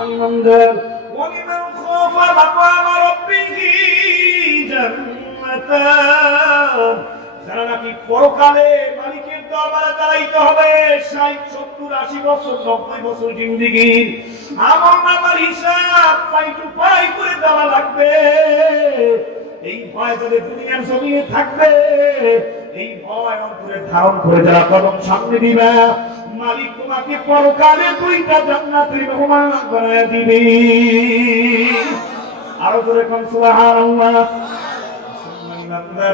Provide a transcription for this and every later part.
মুসলমানদের ওয়ালিমান খাফা মাকামা যারা নাকি পরকালে মালিকের দরবারে দাঁড়াইতে হবে, ষাট, সত্তর, আশি বছর, নব্বই বছর জিন্দিগি। আমার নামার হিসাব পাই টু পাই করে দেওয়া লাগবে। এই ভয় যাদের দুনিয়ার জমিয়ে থাকবে এই ভয় অন্তরে ধারণ করে যারা কদম সামনে দিবে মালিক তোমাকে পরকালে দুইটা জান্নাতের মেহমান বানায় দিবে আরো জোরে কোন সুবহানাল্লাহ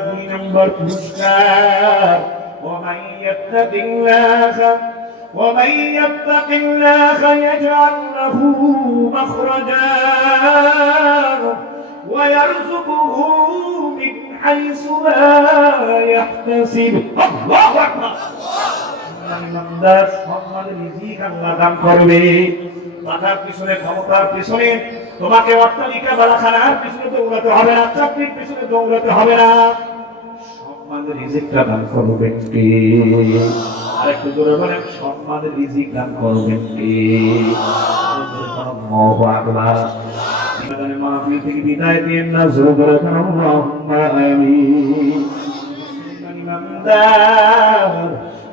দুই নম্বর পুরস্কার ومن يتق الله ومن يتق الله يجعل له مخرجا ويرزقه من حيث لا يحتسب الله أكبر ইমানদার সম্মান রিজিক আল্লাহ দান করবে টাকার পিছনে ক্ষমতার পিছনে তোমাকে অট্টালিকা বালাখানার পিছনে দৌড়াতে হবে না চাকরির পিছনে দৌড়াতে হবে না সম্মানের রিজিকটা দান করবেন কে আর একটু জোরে বলেন সম্মানের রিজিক দান করবেন কে মহাবাগলা ইমানের ইমানদার,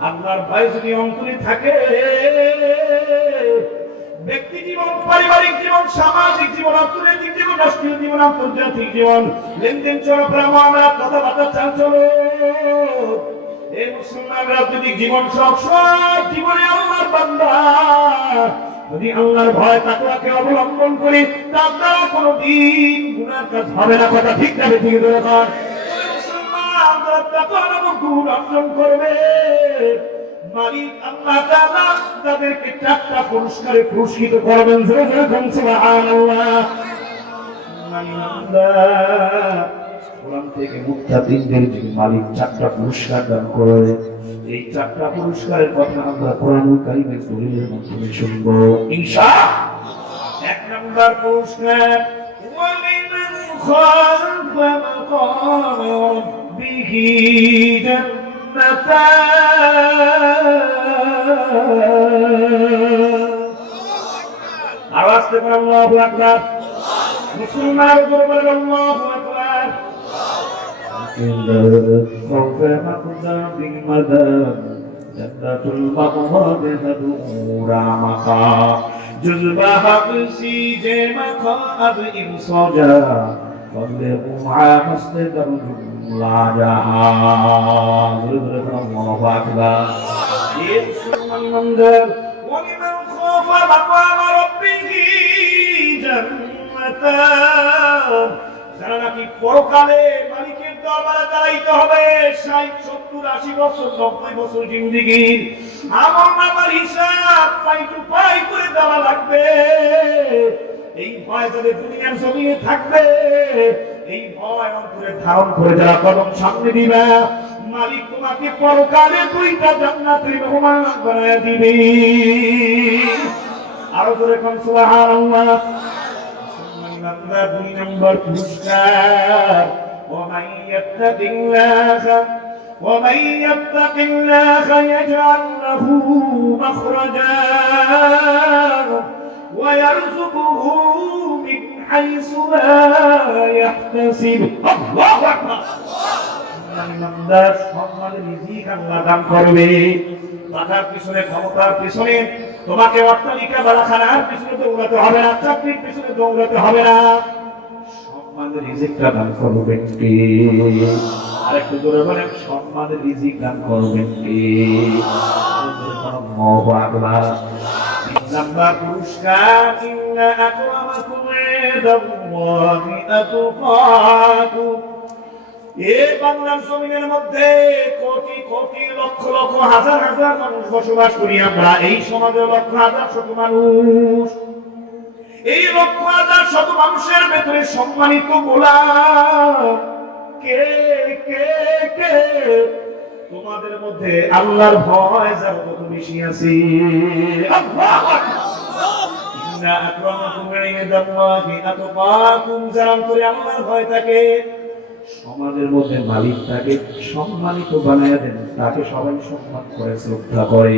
আল্লাহর যদি অন্তরে থাকে, ব্যক্তি জীবন, পারিবারিক জীবন, সামাজিক জীবন, অর্থনৈতিক জীবন, রাষ্ট্রীয় জীবন, আন্তর্জাতিক জীবন, লেনদেন চলাফেরা মামলা কথাবার্তা চাঞ্চল এই মুসলমান রাজনৈতিক জীবন সব সব জীবনে আল্লাহর বান্দা যদি আল্লাহর ভয় তাকওয়াকে অবলম্বন করি তার দ্বারা দিন গুনার কাজ হবে না। কথা ঠিক না ঠিক ধরে কর মুসলমান যারা তাকওয়া নামক গুণ অর্জন করবে। মালিক আল্লাহ তাদেরকে চারটা পুরস্কারে পুরস্কৃত করবেন। জোরে মালিক চারটা পুরস্কার দান করে। এই চারটা পুরস্কারের কথা আমরা কোরআন কারিমের দলিলের মাধ্যমে শুনব। ইনশা এক নম্বর পুরস্কার থেকে আল্লাহু আকবার। মুসলমান করে আল্লাহু خوف مقدام مدام جنة المقهد هدورا مقا جزبا حقسي جيما قاد إنصاجا قبل قمعا حسن درج لا جاء الله أكبر المنذر ولمن خاف مقام ربه جنتان যারা নাকি পরকালে মালিকের আশি বছর বছর আমার হিসাব করে দেওয়া লাগবে। এই ধারণ করে যারা কদম সামনে দিবে, মালিক তোমাকে পরকালে দুইটা জান্নাতের মেহমান বানায় দিবে। আরও জোরে দুই নম্বর পুরস্কার। ومن يتق الله ومن يتق الله يجعل له مخرجا ويرزقه من حيث لا يحتسب الله أكبر ইমানদার সম্মান রিজিক আল্লাহ দান করবে টাকার পিছনে ক্ষমতার পিছনে তোমাকে অট্টালিকা বালাখানার পিছনে দৌড়াতে হবে না চাকরির পিছনে দৌড়াতে হবে না সম্মানের রিজিকটা দান করবেন কে আর একটু জোরে বলেন, সম্মানের রিজিক দান করবেন কে নাম্বার পুরস্কার ইন্না আকরামাকুম এই বাংলার জমিনের মধ্যে কোটি কোটি লক্ষ লক্ষ হাজার হাজার মানুষ বসবাস করি আমরা। এই সমাজে লক্ষ হাজার শত মানুষ। এই লক্ষ হাজার শত মানুষের ভেতরে সম্মানিত গোলাম কে কে কে? তোমাদের মধ্যে আল্লাহর ভয় যার কত বেশি আছে। সমাজের মধ্যে মালিক তাকে সম্মানিত বানায় দেন। তাকে সবাই সম্মান করে শ্রদ্ধা করে।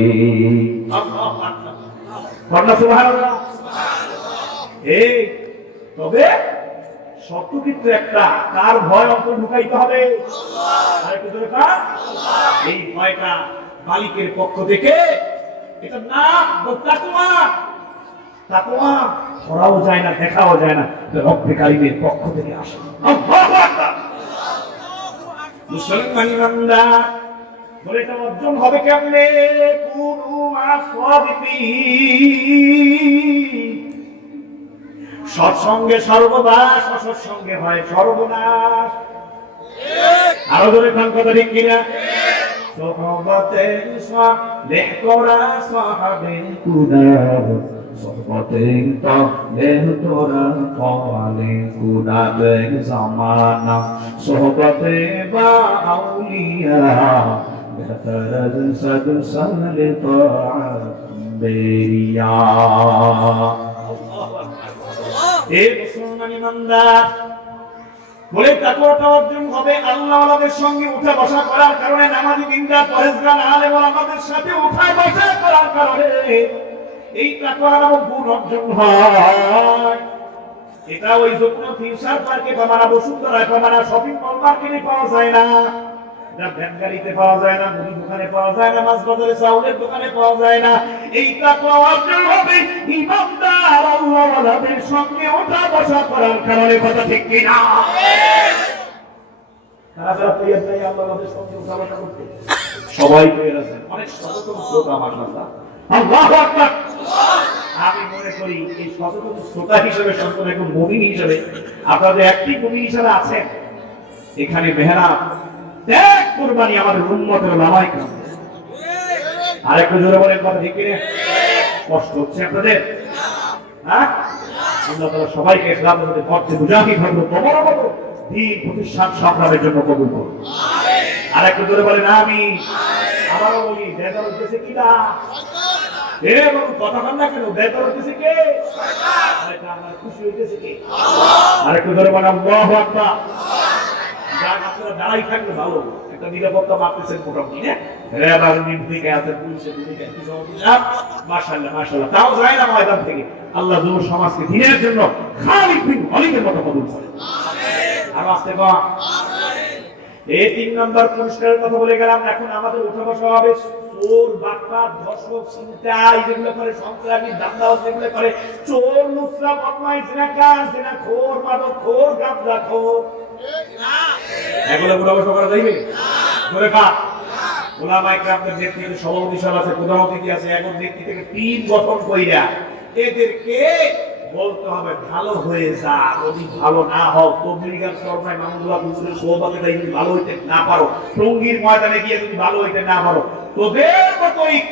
এই, তবে শর্ত কিন্তু একটা কার ভয় অন্তর ঢুকাইতে হবে। এই ভয়টা মালিকের পক্ষ থেকে, এটা না তাকুয়া তাকুয়া ধরাও যায় না, দেখাও যায় না রব্বিকারীদের পক্ষ থেকে আসে। মুসলমান ইমানদার বলে এটা অর্জন হবে কেমনে? কুনু মাসাদিকিন সৎসঙ্গে সর্বদাস অসৎসঙ্গে হয় সর্বনাশ। আরও ধরে খান কথা ঠিক কিনা? সহবতে লেহ করা সাহাবে কুদার সহবতে লেহ তোরা কওয়ালে কুদাবে জামানা। সহবতে বা আউলিয়া বেহতর সদ বেরিয়া। বলে হবে আল্লাহ সঙ্গে উঠা বসা করার কারণে, নামাজি দিনদার পরেজগার আলেম আমাদের সাথে উঠা বসা করার কারণে এই তাকওয়া নামক গুণ অর্জন হয়। এটা ওই যমুনা ফিউচার পার্কে পামানা বসুন্ধরায় পামানা শপিং মল পাওয়া যায় না। পাওয়া যায় না মাছ বাজারে পাওয়া যায় না। সবাই সচেতন আমি মনে করি, এই সচেতন শ্রোতা হিসেবে সন্তান একজন মুমিন হিসেবে, আপনাদের একটি মুমিন হিসেবে আছেন। এখানে মেহরা ত্যাগ কোরবানি আমাদের উন্মতের লামাই আর একটু জোরে বলেন কথা ঠিক কিনা? কষ্ট হচ্ছে আপনাদের? হ্যাঁ? আল্লাহ তাআলা সবাইকে ইসলামের মধ্যে পথে মুজাহিদ হল তোমার মতো দিন প্রতিষ্ঠান সংগ্রামের জন্য কবুল করুন আর একটু জোরে বলেন আমি আবারও বলি দেখা হচ্ছে কিনা এ বাবু কথা না কেন? দেখা হচ্ছে কে? খুশি হইতেছে কে? আর একটু জোরে বলেন, আল্লাহু আকবার। গেলাম, এখন আমাদের উঠা বসা হবে চোর বাটপা ধর্ষক চিন্তাই যেগুলো করে সন্ত্রাসী দান্দাবাজ যেগুলো করে, চোর লুচরা বদমাই জিনাকার জিনা খোর মাদক খোর গাবলা খোর এগুলো করা যাইবে? নেতৃত্বে সভাপতি সব আছে আছে এখন থেকে টিম গঠন কইরা এদেরকে বলতে হবে, ভালো হয়ে যা, যদি ভালো না হও তবলিগার মামুদুল্লাহ তাই যদি ভালো হইতে না পারো ময়দানে গিয়ে যদি ভালো হইতে না পারো, তোদের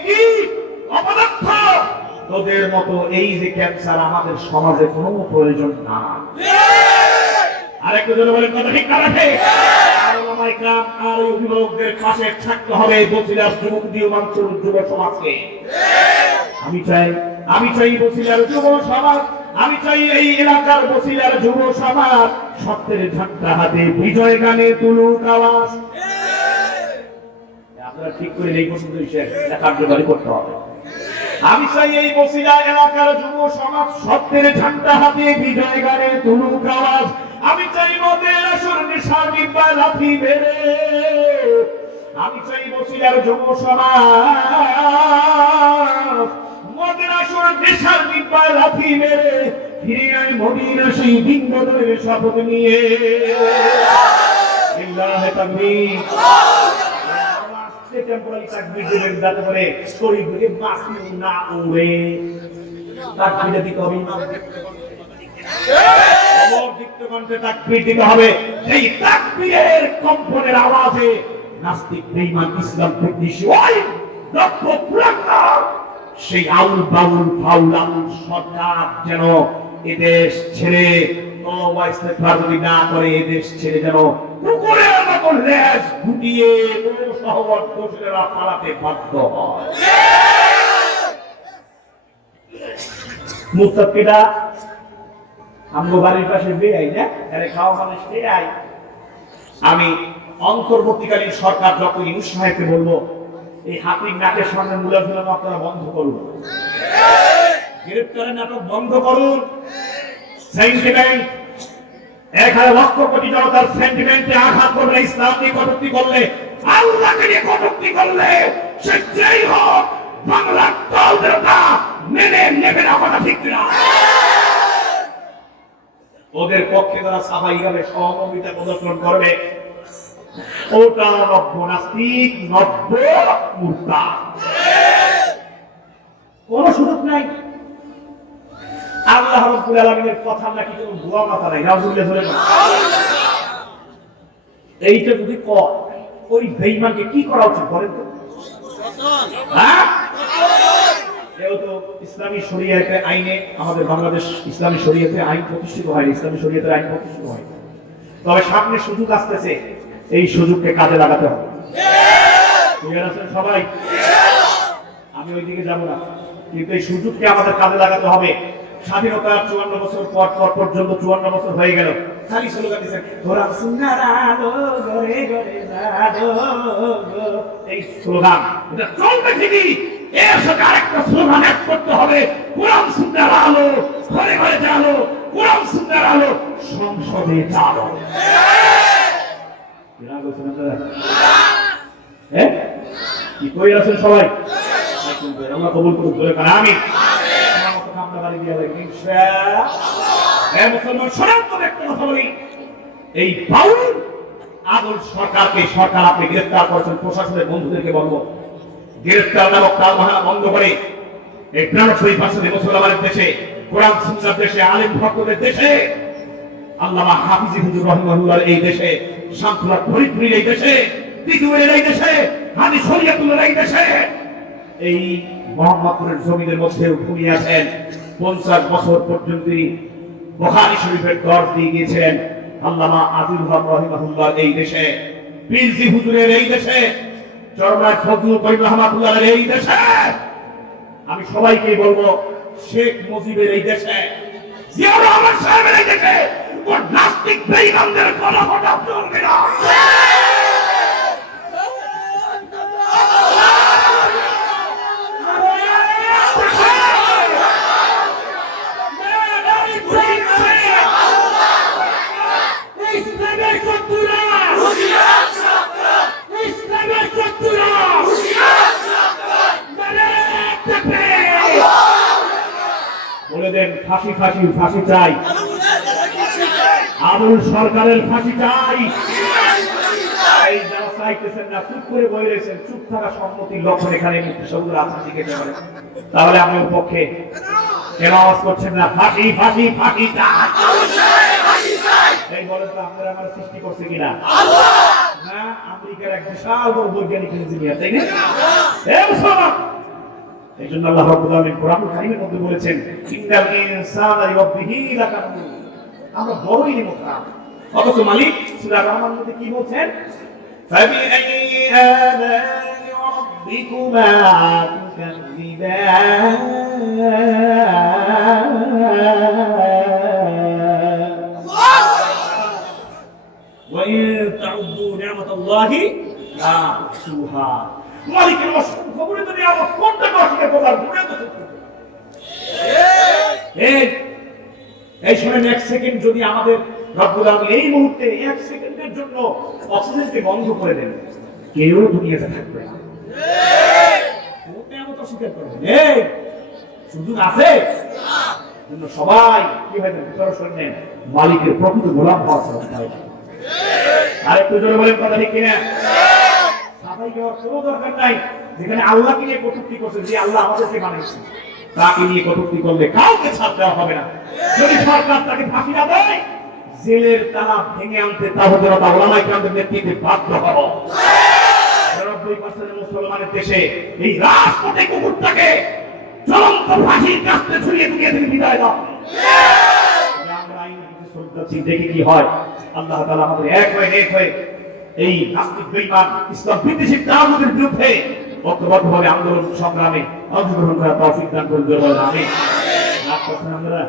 কি অপদার্থ? তোদের মতো এই যে ক্যান্সার আমাদের সমাজে কোনো প্রয়োজন না। আরেকটু জন্য বলেন, কথা ঠিক আর আর যুব সমাজকে। আমি চাই আমি চাই বসিলার যুব সমাজ, আমি চাই এই এলাকার বসিলার যুব সমাজ সত্যের ঝান্ডা হাতে, বিজয় গানে তুলুক আওয়াজ। আপনারা ঠিক করে এই বিষয়ে কার্যকারী করতে হবে। আমি চাই এই বসিলা এলাকার যুব সমাজ সত্যের ঝান্ডা হাতে, বিজয় গানে তুলুক আওয়াজ। আমি চাই মদের আসর নেশার ডিব্বা লাথি মেরে আমি চাই বসিলার যুব সমাজ। মদের আসর নেশার ডিব্বা লাথি মেরে ফিরে আয় মদিনা সেই দিন শপথ নিয়ে। লিল্লাহে তাকবীর। টেম্পোরারি যাতে করে না দিতে হবে তাকবীর দিতে হবে। এই তাকবীরের কম্পনের আওয়াজে নাস্তিক বেঈমান ইসলাম থেকে ওই পুরাকার সেই আউল বাউল ফাউল আউল সরকার যেন এদেশ ছেড়ে যদি না করে এদেশ ছেড়ে যেন কুকুরের মতো লেজ গুটিয়ে ও পালাতে বাধ্য হয়। মুস্তাকিটা আমগো বাড়ির পাশে বেআই না আরে খাওয়া মানুষ বেআই আমি অন্তর্বর্তীকালীন সরকার ডক্টর সাহেবকে বলব, এই হাতির নাকের সামনে মূলা ঝুলানো আপনারা বন্ধ করুন। গ্রেপ্তারের নাটক বন্ধ করুন। সেন্টিমেন্ট হাজার লক্ষ কোটি জনতার সেন্টিমেন্টে আঘাত করবে ইসলাম নিয়ে কটুক্তি করলে, আল্লাহকে নিয়ে কটুক্তি করলে, সে যেই হোক, বাংলার দল মেনে নেবে না, কথা ঠিক না ওদের পক্ষে যারা সাফাই গাবে সহমর্মিতা প্রদর্শন করবে, ওটা নব্য নাস্তিক, নব্য মূর্তা কোন সুযোগ নাই। আল্লাহ রব্বুল কথা নাকি কোনো ভুয়া কথা নাই ধরে এইটা যদি কর ওই বেঈমানকে কি করা উচিত বলেন তো? হ্যাঁ? যেহেতু ইসলামী শরীয়তে আইনে আমাদের বাংলাদেশ ইসলামী শরীয়তে আইন প্রতিষ্ঠিত হয় ইসলামী শরীয়তের আইন প্রতিষ্ঠিত হয় তবে সামনে সুযোগ আসতেছে, এই সুযোগকে কাজে লাগাতে হবে। সবাই? আমি ওইদিকে যাব না, কিন্তু এই সুযোগকে আমাদের কাজে লাগাতে হবে। স্বাধীনতার চুয়ান্ন বছর পর পর পর্যন্ত চুয়ান্ন বছর হয়ে গেল। খালি এই স্লোগান, এটা চলবে এর সাথে আরেকটা স্লোগান অ্যাড করতে হবে। কোরআন সুন্দর আলো ঘরে ঘরে আলো কোরআন সুন্দর আলো সংসদে আলো রাগ হচ্ছে না দাদা? কি কই আছেন সবাই? আমরা কবুল করুন ধরে কারণ আমি আমার মতো কামটা বাড়ি দিয়ে যাবে মুসলমান শোনেন তো একটা কথা বলি। এই বাউল আদল সরকারকে সরকার আপনি গ্রেফতার করেছেন প্রশাসনের বন্ধুদেরকে বলব। নামক বন্ধ করে মুসলমানের দেশে, কোরআন দেশে ভক্তদের দেশে, আল্লামা হাফিজি হুজুর রহমানুল্লাহর এই দেশে, শামসুল্লাহ ফরিদপুরের এই দেশে তিতুমের এই দেশে, হানি শরিয়াতুল্লাহর এই দেশে, এই মোহাম্মদপুরের জমিদের মধ্যে ঘুমিয়ে আছেন। পঞ্চাশ বছর পর্যন্ত বখারি শরীফের দর দিয়ে গিয়েছিলেন আল্লামা আজিল হক রহিমাহুল্লাহর এই দেশে, পীরজি হুজুরের এই দেশে চরমায় ফজলুল করিম রহমাতুল্লাহ এই দেশে। আমি সবাইকে বলব, শেখ মুজিবের এই দেশে, জিয়াউর রহমান সাহেবের এই দেশে কোন নাস্তিক চলবে না। ফাঁসি ফাঁসি ফাঁসি চাই। আবুল সরকারের ফাঁসি চাই। এই যারা চাইতেছেন না চুপ করে বই রয়েছেন চুপ থাকা সম্মতির লক্ষণ এখানে মুক্তি দিকে তাহলে পক্ষে কেন আওয়াজ করছেন না? ফাঁসি ফাঁসি ফাঁসি চাই। এই বলেন তো আপনারা আমার সৃষ্টি করছে কিনা? না আমেরিকার এক বিশাল বড় বৈজ্ঞানিক ইঞ্জিনিয়ার তাই না? এই জন্য আল্লাহ রাব্বুল আলামিন কোরআন কারীমের মধ্যে বলেছেন ইন্নাল ইনসানা লিরাব্বিহি লাকানুন আমরা বড়ই নিমখা অথচ মালিক সূরা রহমান মধ্যে কি বলছেন فبأي آلاء ربكما تكذبان وإن تعدوا نعمة الله لا تحصوها মালিকের অসংখ্য গুণিত নিয়ামত কোনটা গুণে তো এই শোনেন এক সেকেন্ড যদি আমাদের রব্বুল এই মুহূর্তে এক সেকেন্ডের জন্য অক্সিজেনকে বন্ধ করে দেন কেউ দুনিয়াতে থাকবে না। অস্বীকার করবে এই সুযোগ আছে? জন্য সবাই কি হয় মালিকের প্রকৃত গোলাম হওয়ার চেষ্টা হয় আর জোরে বলেন কথা ঠিক কিনা? তাকে নিয়ে কটূক্তি করলে কাউকে ছাড় দেওয়া হবে না। যদি সরকার তাকে ফাঁসি না দেয়, জেলের তালা ভেঙে আনতে তাহদেরতা ওলামাই নেতৃত্বে বাধ্য হব। মুসলমানের দেশে এই কুকুরটাকে চলন্ত ফাঁসির ছড়িয়ে দিয়ে বিদায় দাও। আমরা আল্লাহ তাআলা আমাদের এক হয়ে এক হয়ে এই নাস্তিক বেঈমান ইসলাম বিদেশি তাগুতের বিরুদ্ধে ঐক্যবদ্ধভাবে আন্দোলন সংগ্রামে অংশগ্রহণ করার তৌফিক দান করুন আমিন আমিন। আপনারা?